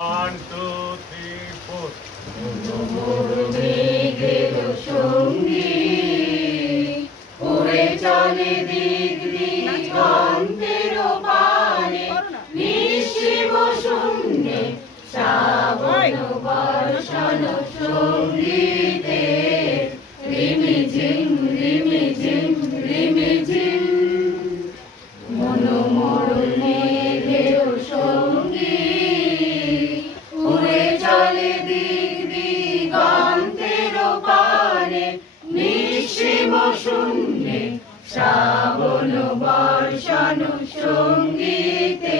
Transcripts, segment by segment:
One, two, three, four. মেঘের সঙ্গী উড়ে চলে দিক দিগন্তের পানে নিঃশিব শূন্যে শ্রাবণ বর্ষণ চলে দিক দিগন্তের পারে নিঃসীম শূন্যে শ্রাবণ বর্ষণ সঙ্গীতে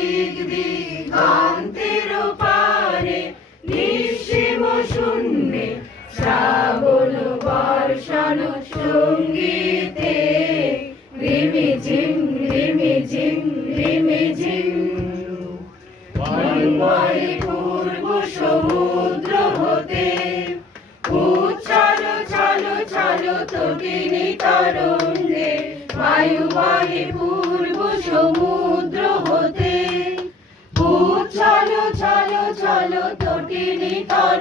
সঙ্গীতে রিমি ঝিম রিমি ঝিম রিমি ঝিম। বায়ু পূর্ব সমুদ্র হতে উচ্ছল, ছল ছল তটিনী তরঙ্গে বায়ুবাহী পূর্ব সমুদ্র হতে উচ্ছল, ছল ছল তটিনী তরঙ্গে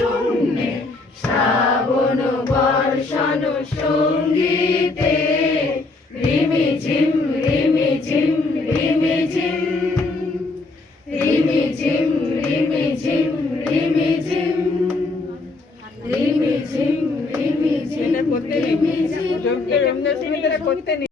শূন্যে শ্রাবণ বর্ষণ সঙ্গীতে রিমি ঝিম রিমি ঝিম রিমি ঝিম রিমি ঝিম রিমি ঝিম রিমি ঝিম রিমি ঝিম রিমি ঝিম রিমি ঝিম করতে